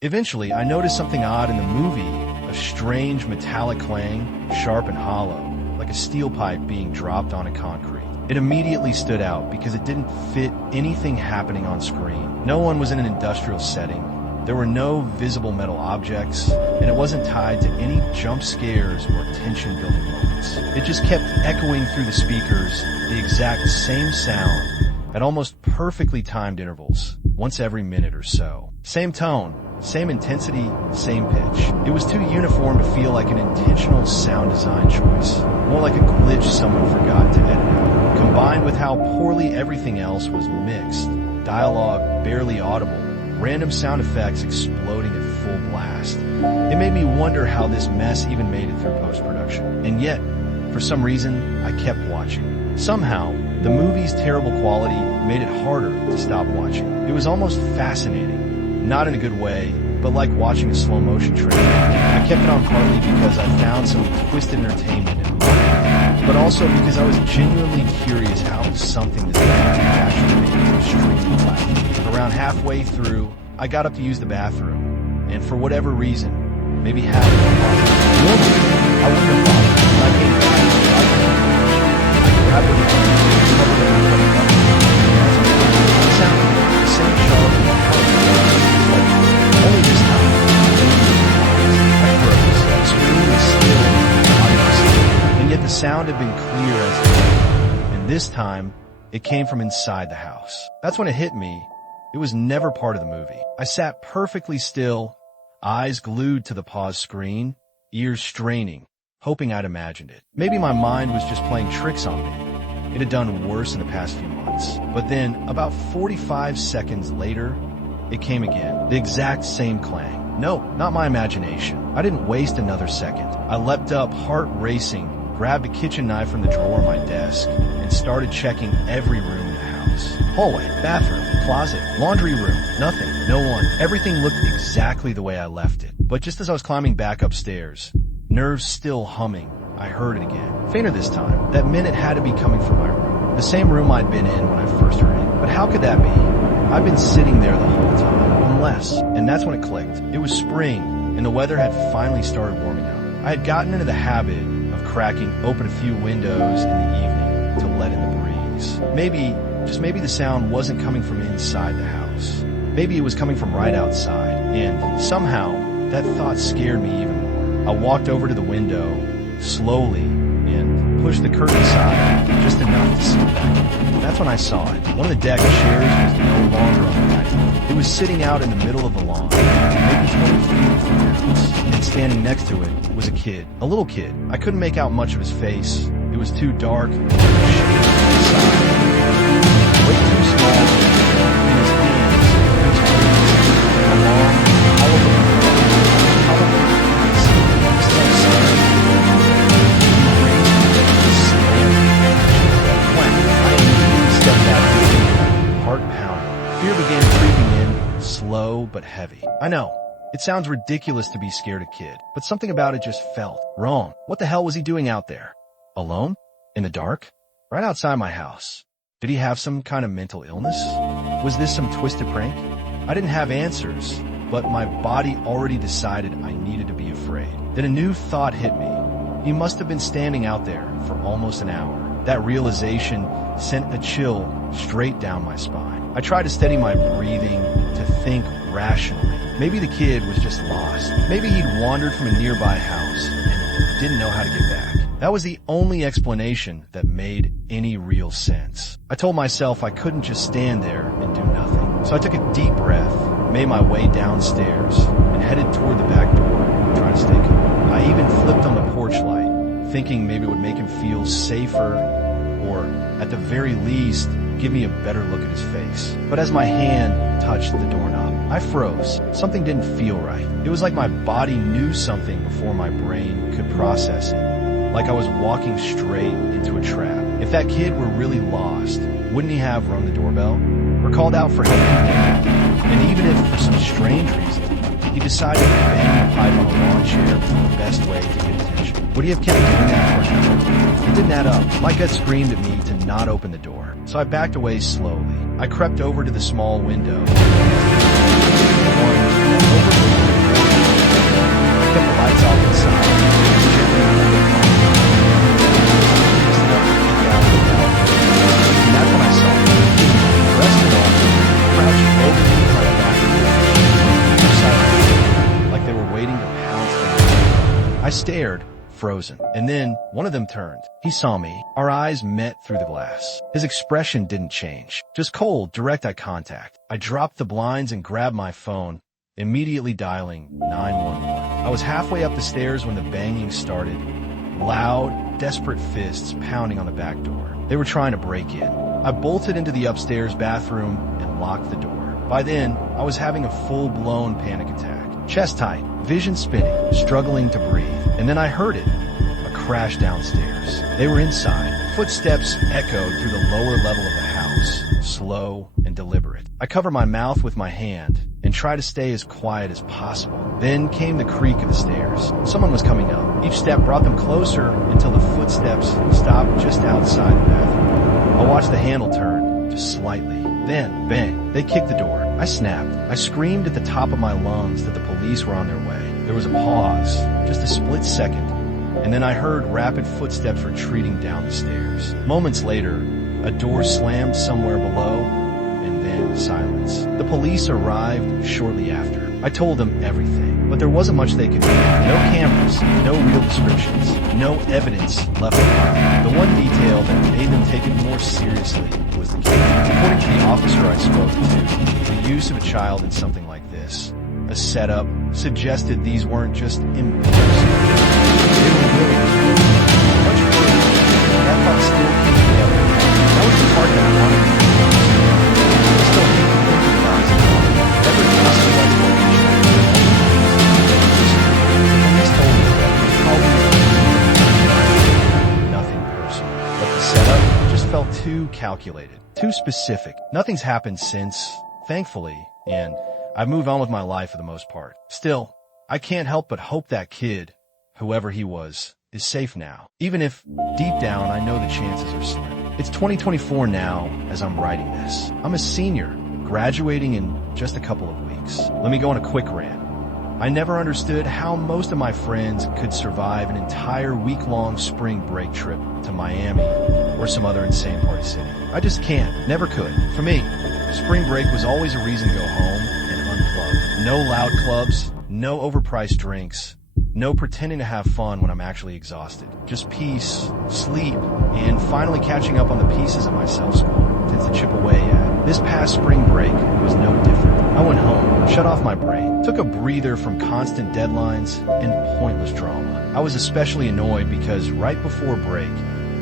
Eventually, I noticed something odd in the movie, a strange metallic clang, sharp and hollow, like a steel pipe being dropped onto concrete. It immediately stood out because it didn't fit anything happening on screen. No one was in an industrial setting. There were no visible metal objects, and it wasn't tied to any jump scares or tension-building moments. It just kept echoing through the speakers, the exact same sound, at almost perfectly timed intervals, once every minute or so. Same tone, same intensity, same pitch. It was too uniform to feel like an intentional sound design choice, more like a glitch someone forgot to edit out. Combined with how poorly everything else was mixed, dialogue barely audible, random sound effects exploding at full blast. It made me wonder how this mess even made it through post-production. And yet, for some reason, I kept watching. Somehow, the movie's terrible quality made it harder to stop watching. It was almost fascinating, not in a good way, but like watching a slow-motion train. I kept it on partly because I found some twisted entertainment in it, but also because I was genuinely curious how something this bad could actually make it extremely loud. Around halfway through, I got up to use the bathroom, and for whatever reason, maybe half of it normally, I wouldn't have bothered. I came back, I grabbed the remote, covered it with the sound, the same sharp, but only this time. I froze, the screen was still, obviously, and yet the sound had been clear as ever, and this time, it came from inside the house. That's when it hit me. It was never part of the movie. I sat perfectly still, eyes glued to the paused screen, ears straining, hoping I'd imagined it. Maybe my mind was just playing tricks on me. It had done worse in the past few months. But then, about 45 seconds later, it came again. The exact same clang. No, not my imagination. I didn't waste another second. I leapt up, heart racing, grabbed a kitchen knife from the drawer of my desk, and started checking every room in the house. Hallway, bathroom, closet, laundry room, nothing, no one. Everything looked exactly the way I left it. But just as I was climbing back upstairs, nerves still humming, I heard it again. Fainter this time. That meant it had to be coming from my room. The same room I'd been in when I first heard it. But how could that be? I've been sitting there the whole time. Unless, and that's when it clicked. It was spring, and the weather had finally started warming up. I had gotten into the habit of cracking open a few windows in the evening to let in the breeze. Maybe the sound wasn't coming from inside the house. Maybe it was coming from right outside, and somehow that thought scared me even more. I walked over to the window, slowly, and pushed the curtain aside just enough to see back. That's when I saw it. One of the deck chairs was no longer on the patio. It was sitting out in the middle of the lawn, maybe 20 feet from the house, and standing next to it was a kid, a little kid. I couldn't make out much of his face. It was too dark, and way too small, in his hands, a long, heart pounding. Fear began creeping in, slow but heavy. I know, it sounds ridiculous to be scared a kid, but something about it just felt wrong. What the hell was he doing out there? Alone? In the dark? Right outside my house? Did he have some kind of mental illness? Was this some twisted prank? I didn't have answers, but my body already decided I needed to be afraid. Then a new thought hit me. He must have been standing out there for almost an hour. That realization sent a chill straight down my spine. I tried to steady my breathing, to think rationally. Maybe the kid was just lost. Maybe he'd wandered from a nearby house and didn't know how to get back. That was the only explanation that made any real sense. I told myself I couldn't just stand there and do nothing. So I took a deep breath, made my way downstairs, and headed toward the back door, trying to stay calm. I even flipped on the porch light, thinking maybe it would make him feel safer, or at the very least, give me a better look at his face. But as my hand touched the doorknob, I froze. Something didn't feel right. It was like my body knew something before my brain could process it. Like I was walking straight into a trap. If that kid were really lost, wouldn't he have rung the doorbell or called out for help? And even if for some strange reason, he decided to bang the pipe on a lawn chair was the best way to get attention, would he have kept doing that for an hour? It didn't add up. My gut screamed at me to not open the door. So I backed away slowly. I crept over to the small window. One I kept the lights off inside. And that's when I saw him, dressed in all, crouched over me like that, like they were waiting to pounce on me. I stared, frozen, and then one of them turned. He saw me. Our eyes met through the glass. His expression didn't change, just cold, direct eye contact. I dropped the blinds and grabbed my phone, immediately dialing 911. I was halfway up the stairs when the banging started. Loud, desperate fists pounding on the back door. They were trying to break in. I bolted into the upstairs bathroom and locked the door. By then, I was having a full-blown panic attack. Chest tight, vision spinning, struggling to breathe. And then I heard it. A crash downstairs. They were inside. Footsteps echoed through the lower level of the house, slow and deliberate. I covered my mouth with my hand and tried to stay as quiet as possible. Then came the creak of the stairs. Someone was coming up. Each step brought them closer until the footsteps stopped just outside the bathroom. I watched the handle turn, just slightly. Then, bang, they kicked the door. I snapped. I screamed at the top of my lungs that the police were on their way. There was a pause, just a split second, and then I heard rapid footsteps retreating down the stairs. Moments later, a door slammed somewhere below, and then silence. The police arrived shortly after. I told them everything, but there wasn't much they could do. No cameras, no real descriptions, no evidence left behind. The one detail that made them take it more seriously was the kid. According to the officer I spoke to, the use of a child in something like this, a setup, suggested these weren't just impulsive. They were willing. Much further, that thought still came together. That was the part that I wanted to do. I still hate to think about it. Every possible explanation. The police told me that it was probably nothing personal. But the setup just felt too calculated, too specific. Nothing's happened since, thankfully, and I've moved on with my life for the most part. Still, I can't help but hope that kid, whoever he was, is safe now. Even if, deep down, I know the chances are slim. It's 2024 now as I'm writing this. I'm a senior, graduating in just a couple of weeks. Let me go on a quick rant. I never understood how most of my friends could survive an entire week-long spring break trip to Miami or some other insane party city. I just can't, never could. For me, spring break was always a reason to go home and unplug. No loud clubs, no overpriced drinks, no pretending to have fun when I'm actually exhausted. Just peace, sleep, and finally catching up on the pieces of my self-school to chip away at. This past spring break was no different. I went home, shut off my brain, took a breather from constant deadlines and pointless drama. I was especially annoyed because right before break,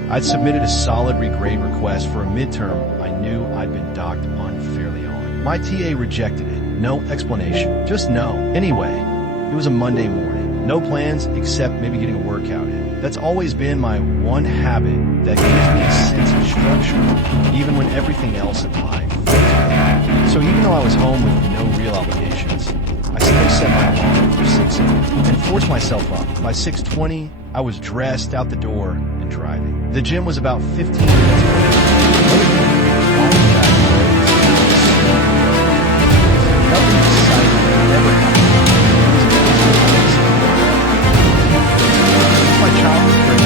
I'd submitted a solid regrade request for a midterm I knew I'd been docked unfairly on. My TA rejected it. No explanation. Just no. Anyway, it was a Monday morning. No plans except maybe getting a workout in. That's always been my one habit that gives me a sense of structure, even when everything else in life fails. So even though I was home with no real obligations, I still set my alarm for 6 a.m. and forced myself up. By 6:20, I was dressed, out the door, and driving. The gym was about 15 minutes away. Nothing exciting ever happened. My childhood friends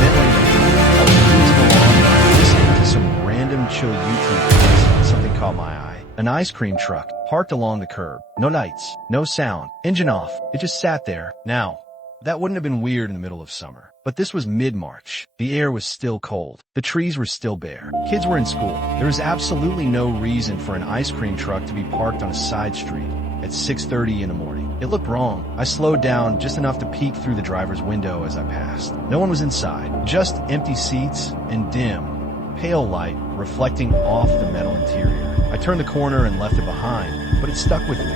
memory I was cruising along, listening to some random chill YouTube videos. Something caught my eye. An ice cream truck parked along the curb. No lights, no sound, engine off. It just sat there. Now, that wouldn't have been weird in the middle of summer. But this was mid-March. The air was still cold. The trees were still bare. Kids were in school. There was absolutely no reason for an ice cream truck to be parked on a side street at 6:30 in the morning. It looked wrong. I slowed down just enough to peek through the driver's window as I passed. No one was inside. Just empty seats and dim, pale light reflecting off the metal interior. I turned the corner and left it behind, but it stuck with me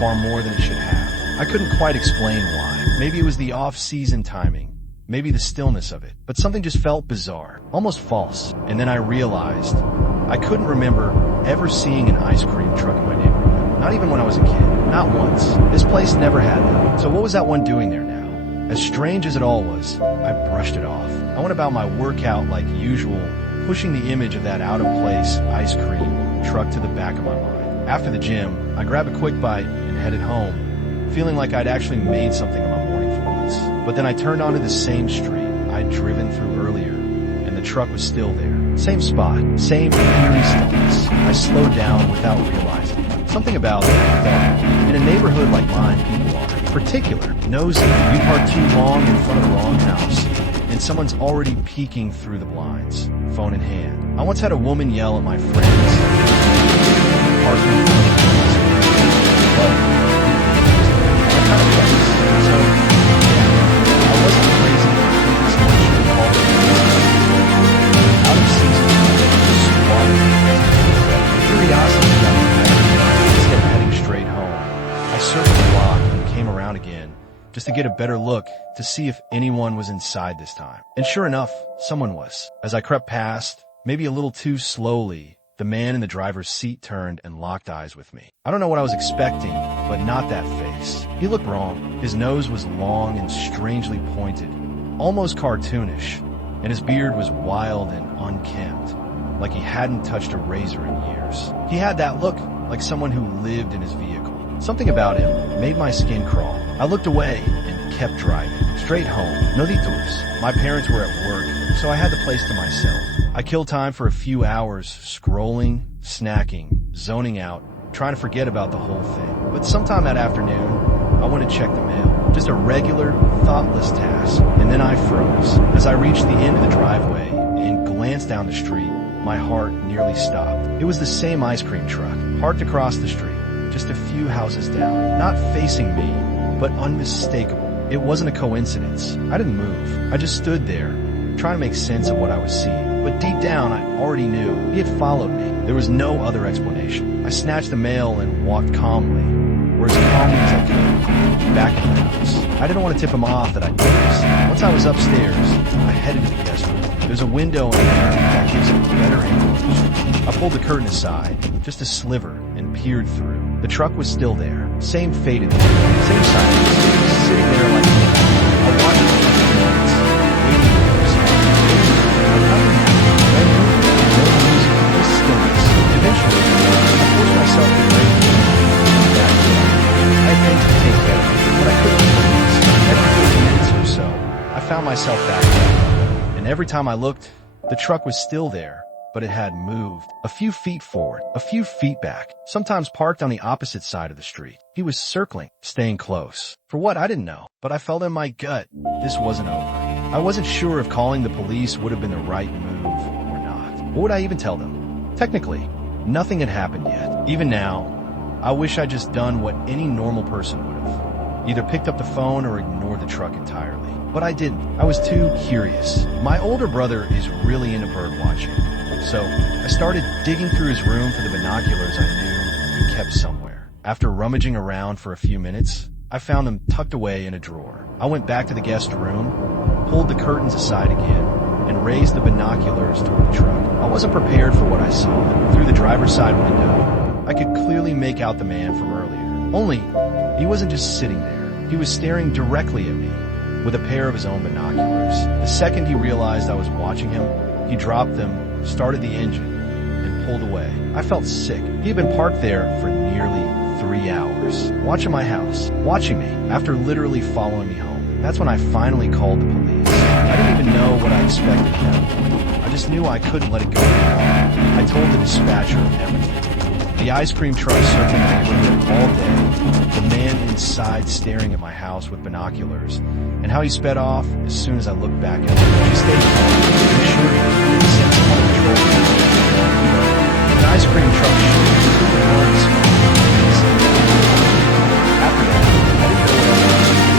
far more than it should have. I couldn't quite explain why. Maybe it was the off-season timing. Maybe the stillness of it. But something just felt bizarre, almost false. And then I realized I couldn't remember ever seeing an ice cream truck in my neighborhood. Not even when I was a kid. Not once. This place never had them. So what was that one doing there now? As strange as it all was, I brushed it off. I went about my workout like usual, pushing the image of that out-of-place ice cream truck to the back of my mind. After the gym, I grabbed a quick bite and headed home, feeling like I'd actually made something of my morning for once. But then I turned onto the same street I'd driven through earlier, and the truck was still there. Same spot, same eerie stillness. I slowed down without realizing it. Something about that felt in a neighborhood like mine, people are particular, nosy. You park too long in front of the wrong house, and someone's already peeking through the blinds, phone in hand. I once had a woman yell at my friends, parking in front of the house. But I kind of was. So, yeah, I wasn't crazy. Someone should have called me. Out of season, swatted. Curiosity got me back. Instead of heading straight home, I circled the block and came around again, just to get a better look to see if anyone was inside this time. And sure enough, someone was. As I crept past, maybe a little too slowly, the man in the driver's seat turned and locked eyes with me. I don't know what I was expecting, but not that face. He looked wrong. His nose was long and strangely pointed, almost cartoonish, and his beard was wild and unkempt, like he hadn't touched a razor in years. He had that look, like someone who lived in his vehicle. Something about him made my skin crawl. I looked away and kept driving, straight home. No detours. My parents were at work, so I had the place to myself. I killed time for a few hours, scrolling, snacking, zoning out, trying to forget about the whole thing. But sometime that afternoon, I went to check the mail. Just a regular, thoughtless task. And then I froze. As I reached the end of the driveway and glanced down the street, my heart nearly stopped. It was the same ice cream truck, parked across the street, just a few houses down, not facing me, but unmistakable. It wasn't a coincidence. I didn't move. I just stood there, trying to make sense of what I was seeing. But deep down, I already knew he had followed me. There was no other explanation. I snatched the mail and walked calmly, or as calmly as I could, back in the house. I didn't want to tip him off that I'd noticed. Once I was upstairs, I headed to the guest room. There's a window in there that gives a better angle of the street. I pulled the curtain aside, just a sliver, and peered through. The truck was still there, same faded look, same silence, just sitting there like me. I watched it for a few minutes, waiting for something. But nothing happened. No movement, no music, just stillness. Eventually, I forced myself to break the back door. I had things to take care of, but I couldn't focus. Every 30 minutes or so, I found myself back there. And every time I looked, the truck was still there, but it had moved. A few feet forward, a few feet back, sometimes parked on the opposite side of the street. He was circling, staying close. For what, I didn't know, but I felt in my gut this wasn't over. I wasn't sure if calling the police would have been the right move or not. What would I even tell them? Technically, nothing had happened yet. Even now, I wish I'd just done what any normal person would have. Either picked up the phone or ignored the truck entirely. But I didn't. I was too curious. My older brother is really into bird watching. So I started digging through his room for the binoculars I knew he kept somewhere. After rummaging around for a few minutes, I found them tucked away in a drawer. I went back to the guest room, pulled the curtains aside again, and raised the binoculars toward the truck. I wasn't prepared for what I saw. Through the driver's side window, I could clearly make out the man from earlier. Only, he wasn't just sitting there. He was staring directly at me with a pair of his own binoculars. The second he realized I was watching him, he dropped them, started the engine, and pulled away. I felt sick. He had been parked there for nearly 3 hours, watching my house, watching me, after literally following me home. That's when I finally called the police. I didn't even know what I expected at that point. I just knew I couldn't let it go any longer. I told the dispatcher everything. The ice cream truck circling the neighborhood all day, the man inside staring at my house with binoculars, and how he sped off as soon as I looked back at him. She stayed calm, reassured me with a sense of control. An ice cream truck super hard and small. After that, I didn't know what else to do.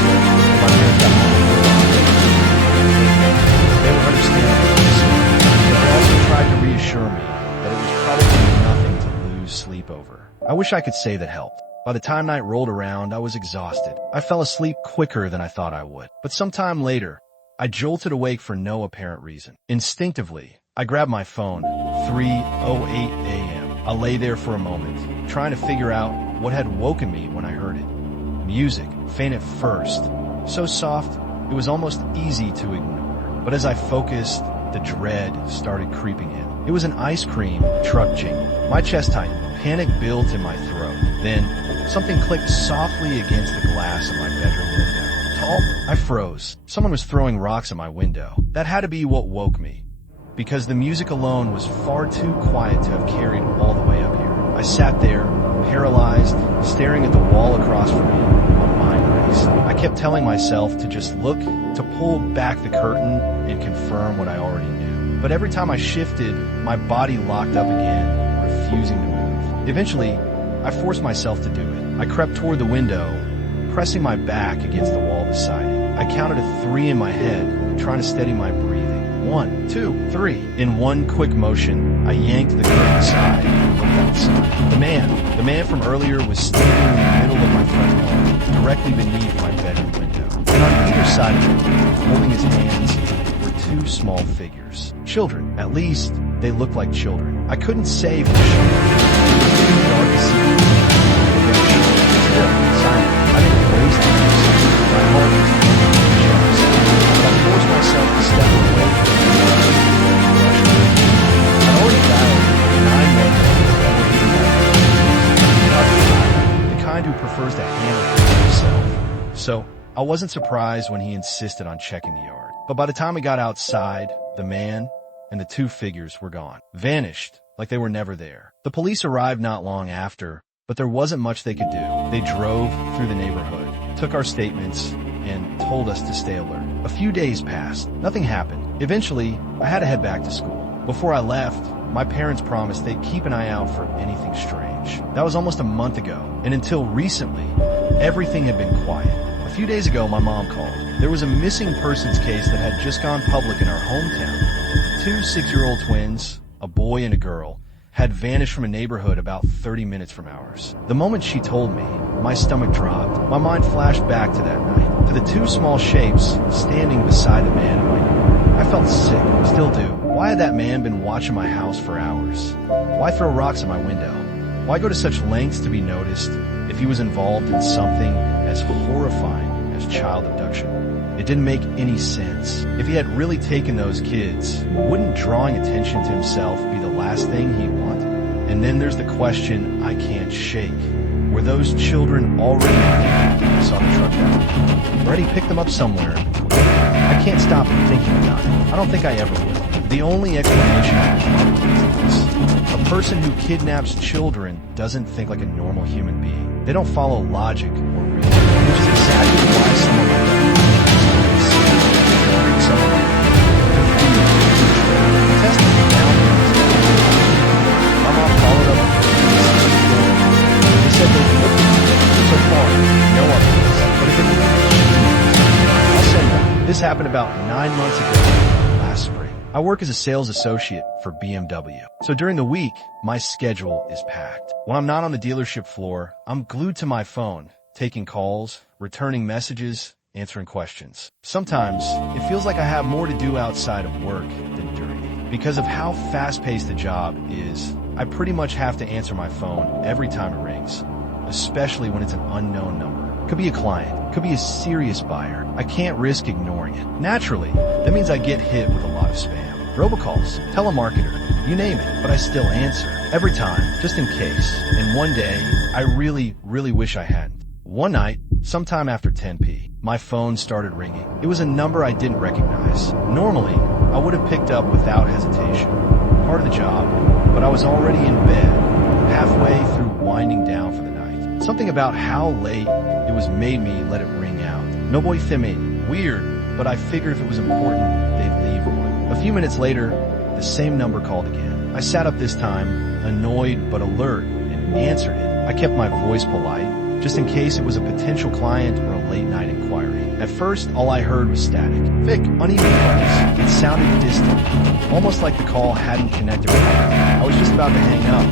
My parents got home and they were understandable, but they also tried to reassure me that it was probably nothing to lose sleep over. I wish I could say that helped. By the time night rolled around, I was exhausted. I fell asleep quicker than I thought I would. But sometime later, I jolted awake for no apparent reason. Instinctively, I grabbed my phone, 3:08 a.m. I lay there for a moment, trying to figure out what had woken me when I heard it. Music, faint at first, so soft it was almost easy to ignore. But as I focused, the dread started creeping in. It was an ice cream truck jingle. My chest tightened, Panic built in my throat. Then, something clicked softly against the glass of my bedroom window. Tall, I froze. Someone was throwing rocks at my window. That had to be what woke me, because the music alone was far too quiet to have carried all the way up here. I sat there, paralyzed, staring at the wall across from me. My mind raced. I kept telling myself to just look, to pull back the curtain and confirm what I already knew. But every time I shifted, my body locked up again, refusing to move. Eventually, I forced myself to do it. I crept toward the window, pressing my back against the wall beside it. I counted to 3 in my head, trying to steady my breathing. 1, 2, 3. In one quick motion, I yanked the curtain aside and looked outside. The man from earlier was standing in the middle of my front lawn, directly beneath my bedroom window. And on either side of him, holding his hands, were 2 small figures. Children. At least, they looked like children. I couldn't say for sure. It was too dark to see. Still, silent. I didn't waste time. My heart was jealous. I forced myself to step away from the I already dialed 911. The kind who prefers to handle it himself. So, I wasn't surprised when he insisted on checking the yard. But by the time we got outside, the man and the 2 figures were gone. Vanished, like they were never there. The police arrived not long after, but there wasn't much they could do. They drove through the neighborhood, took our statements, and told us to stay alert. A few days passed. Nothing happened. Eventually, I had to head back to school. Before I left, my parents promised they'd keep an eye out for anything strange. That was almost a month ago, and until recently, everything had been quiet. A few days ago, my mom called. There was a missing persons case that had just gone public in our hometown. 2 6-year-old twins, a boy and a girl, had vanished from a neighborhood about 30 minutes from ours. The moment she told me, my stomach dropped. My mind flashed back to that night, to the 2 small shapes standing beside the man in my yard. I felt sick, still do. Why had that man been watching my house for hours? Why throw rocks at my window? Why go to such lengths to be noticed if he was involved in something as horrifying as child abduction? It didn't make any sense. If he had really taken those kids, wouldn't drawing attention to himself be the last thing he'd want? And then there's the question I can't shake. Were those children already I saw the truck out? Or had he picked them up somewhere? I can't stop thinking about it. I don't think I ever will. The only explanation I can come up with is this. A person who kidnaps children doesn't think like a normal human being. They don't follow logic or reason, which is exactly why someone like that my mom followed up. They said they looked at me. So far, no updates. But if it I'll send one. This happened about 9 months ago, last spring. I work as a sales associate for BMW. So during the week, my schedule is packed. When I'm not on the dealership floor, I'm glued to my phone, taking calls, returning messages, answering questions. Sometimes, it feels like I have more to do outside of work than during it. Because of how fast-paced the job is, I pretty much have to answer my phone every time it rings, especially when it's an unknown number. Could be a client, could be a serious buyer. I can't risk ignoring it. Naturally, that means I get hit with a lot of spam. Robocalls, telemarketer, you name it, but I still answer. Every time, just in case. And one day, I really wish I hadn't. One night, sometime after 10 p, my phone started ringing. It was a number I didn't recognize. Normally, I would have picked up without hesitation. Part of the job, but I was already in bed, halfway through winding down for the night. Something about how late it was made me let it ring out. No boy theme. Weird, but I figured if it was important, they'd leave one. A few minutes later, the same number called again. I sat up this time, annoyed but alert, and answered it. I kept my voice polite, just in case it was a potential client or a late-night inquiry. At first, all I heard was static. Vic, uneven buzz. It sounded distant, almost like the call hadn't connected with me. I was just about to hang up,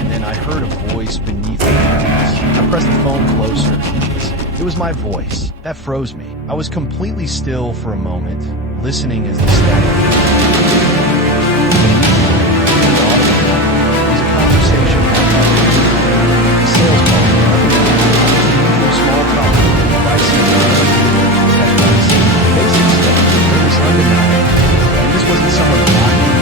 and then I heard a voice beneath the earpiece. I pressed the phone closer and listened. It was my voice. That froze me. I was completely still for a moment, listening as the static was a conversation happening. A sales call, usual small talk, pricing, basic stuff. It was undeniable, and this wasn't someone mocking me.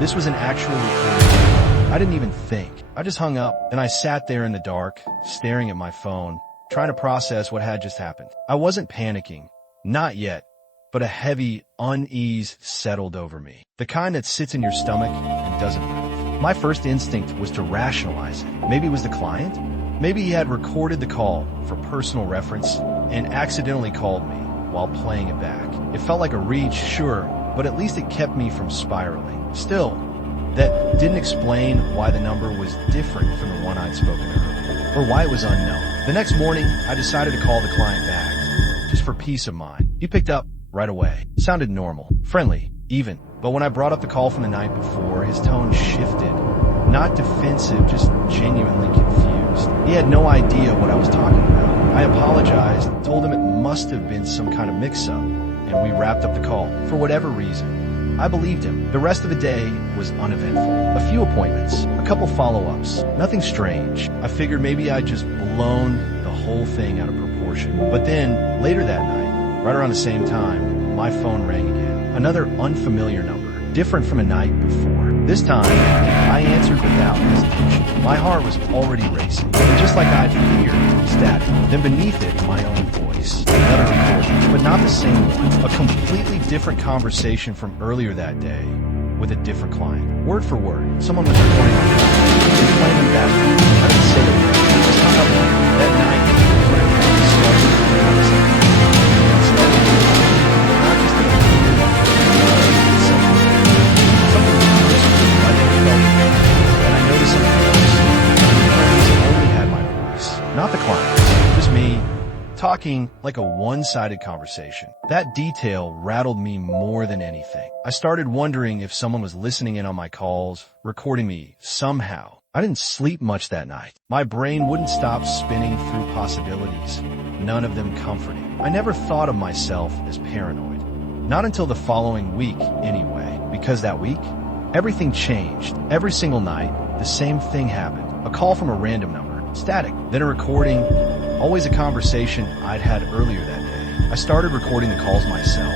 This was an actual recording. I I didn't even think. I just hung up, and I sat there in the dark, staring at my phone, trying to process what had just happened. I wasn't panicking. Not yet. But a heavy unease settled over me. The kind that sits in your stomach and doesn't move. My first instinct was to rationalize it. Maybe it was the client? Maybe he had recorded the call for personal reference and accidentally called me while playing it back. It felt like a reach, sure, but at least it kept me from spiraling. Still, that didn't explain why the number was different from the one I'd spoken earlier, or why it was unknown. The next morning, I decided to call the client back, just for peace of mind. He picked up right away. Sounded normal, friendly, even. But when I brought up the call from the night before, his tone shifted. Not defensive, just genuinely confused. He had no idea what I was talking about. I apologized, told him it must have been some kind of mix-up, and we wrapped up the call. For whatever reason, I believed him. The rest of the day was uneventful. A few appointments, a couple follow-ups, nothing strange. I figured maybe I'd just blown the whole thing out of proportion. But then, later that night, right around the same time, my phone rang again. Another unfamiliar number, different from a night before. This time, I answered without hesitation. My heart was already racing, and just like I'd feared, static. Then beneath it, my own voice. Another recording, but not the same one. A completely different conversation from earlier that day with a different client. Word for word, someone was recording my phone and playing them back. I didn't say it. I just hung up that night when it really started the conversation. Not the client, just me, talking like a one-sided conversation. That detail rattled me more than anything. I started wondering if someone was listening in on my calls, recording me somehow. I didn't sleep much that night. My brain wouldn't stop spinning through possibilities, none of them comforting. I never thought of myself as paranoid. Not until the following week, anyway, because that week, everything changed. Every single night, the same thing happened. A call from a random number. Static, then a recording, always a conversation I'd had earlier that day. I started recording the calls myself,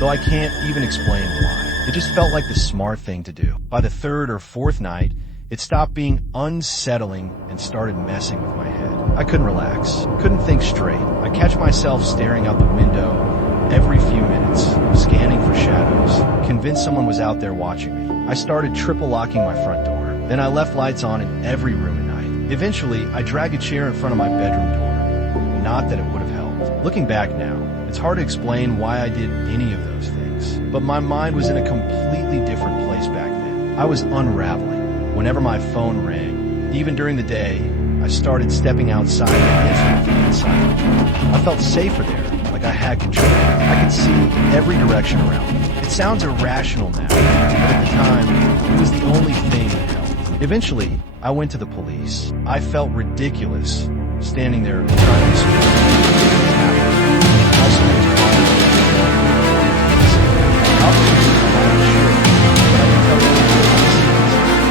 though I can't even explain why. It just felt like the smart thing to do. By the third or fourth night, it stopped being unsettling and started messing with my head. I couldn't relax, couldn't think straight. I catch myself staring out the window every few minutes, scanning for shadows, convinced someone was out there watching me. I started triple locking my front door. Then I left lights on in every room at night. Eventually, I dragged a chair in front of my bedroom door. Not that it would have helped. Looking back now, it's hard to explain why I did any of those things. But my mind was in a completely different place back then. I was unraveling. Whenever my phone rang, even during the day, I started stepping outside and answering from inside. I felt safer there, like I had control. I could see every direction around me. It sounds irrational now, but at the time, it was the only thing that helped. Eventually, I went to the police. I felt ridiculous, standing there trying to explain what was happening. How someone was calling me. Officers were quite sure, but I could tell they were serious.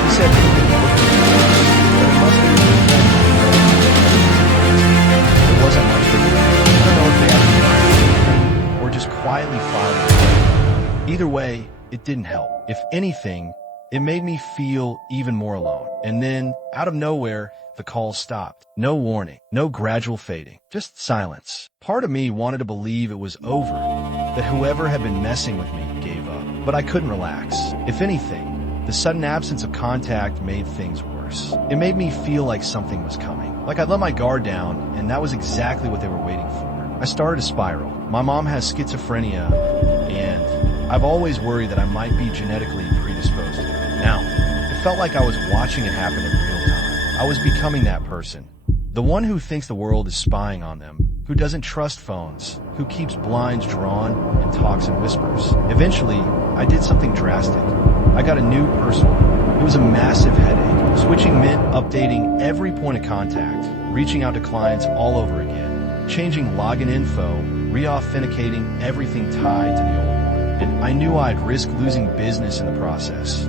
He said they'd been looking for me, but it must have been there wasn't much to do. I don't know if they actually lied or just quietly filed it. Either way, it didn't help. If anything, it made me feel even more alone. And then, out of nowhere, the call stopped. No warning, no gradual fading, just silence. Part of me wanted to believe it was over, that whoever had been messing with me gave up. But I couldn't relax. If anything, the sudden absence of contact made things worse. It made me feel like something was coming. Like I'd let my guard down, and that was exactly what they were waiting for. I started to spiral. My mom has schizophrenia, and I've always worried that I might be genetically predisposed to it. Now, it felt like I was watching it happen in real time. I was becoming that person. The one who thinks the world is spying on them, who doesn't trust phones, who keeps blinds drawn and talks in whispers. Eventually, I did something drastic. I got a new personal number. It was a massive headache. Switching meant updating every point of contact, reaching out to clients all over again, changing login info, re-authenticating everything tied to the old one. And I knew I'd risk losing business in the process.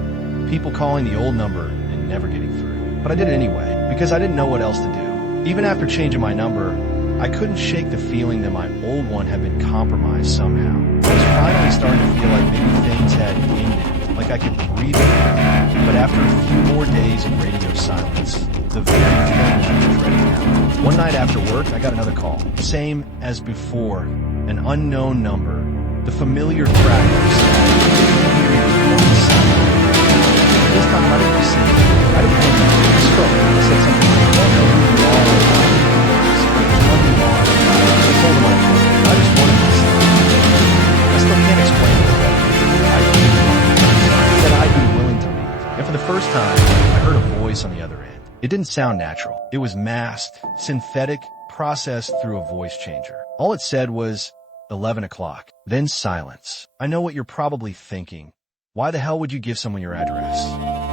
People calling the old number and never getting through. But I did it anyway, because I didn't know what else to do. Even after changing my number, I couldn't shake the feeling that my old one had been compromised somehow. I was finally starting to feel like maybe things had ended like I could breathe again. But after a few more days of radio silence, the very thing I was dreading happened. One night after work, I got another call. Same as before, an unknown number. The familiar crackers. This time I didn't just say, I didn't know you. I spoke. I said something like, I don't know who you are or why you do this, but it's one you are. I told him I just wanted to say. I still can't explain it. He said I'd be willing to leave. And for the first time, I heard a voice on the other end. It didn't sound natural. It was masked, synthetic, processed through a voice changer. All it said was 11 o'clock. Then silence. I know what you're probably thinking. Why the hell would you give someone your address?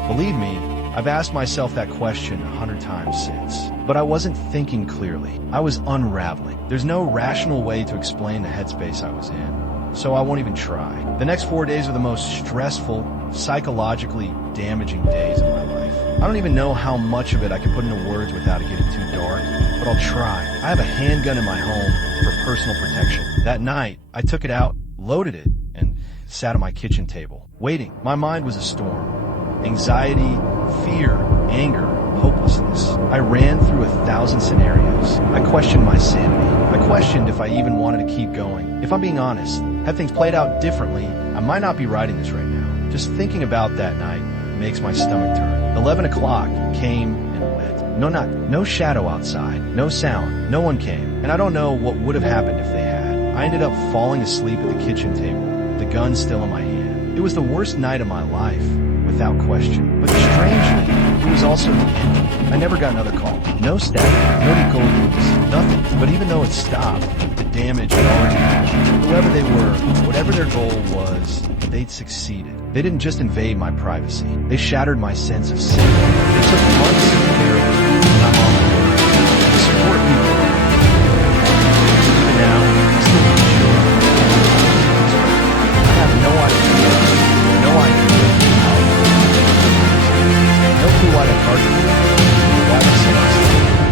Believe me, I've asked myself that question 100 times since. But I wasn't thinking clearly. I was unraveling. There's no rational way to explain the headspace I was in, so I won't even try. The next 4 days are the most stressful, psychologically damaging days of my life. I don't even know how much of it I can put into words without it getting too dark, but I'll try. I have a handgun in my home for personal protection. That night, I took it out, loaded it, and sat at my kitchen table, waiting. My mind was a storm. Anxiety, fear, anger, hopelessness. I ran through 1,000 scenarios. I questioned my sanity. I questioned if I even wanted to keep going. If I'm being honest, had things played out differently, I might not be writing this right now. Just thinking about that night makes my stomach turn. 11 o'clock came and went. No shadow outside, no sound, no one came. And I don't know what would have happened if they had. I ended up falling asleep at the kitchen table, the gun still in my hand. It was the worst night of my life, without question. But strangely, it was also the end. I never got another call. No static, no decodings, nothing. But even though it stopped, the damage had already happened. Whoever they were, whatever their goal was, they'd succeeded. They didn't just invade my privacy. They shattered my sense of safety. It took months of therapy, and I'm on the road to support people. Even now, I still need to show up. I have no idea how to no clue why they targeted me, or why they sent us.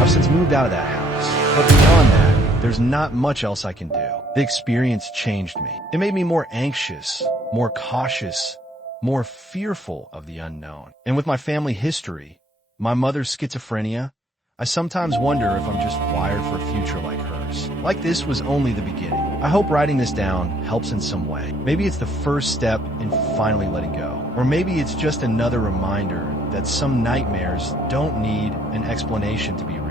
I've since moved out of that house. But beyond that, there's not much else I can do. The experience changed me. It made me more anxious, more cautious, more fearful of the unknown. And with my family history, my mother's schizophrenia, I sometimes wonder if I'm just wired for a future like hers. Like this was only the beginning. I hope writing this down helps in some way. Maybe it's the first step in finally letting go. Or maybe it's just another reminder that some nightmares don't need an explanation to be real.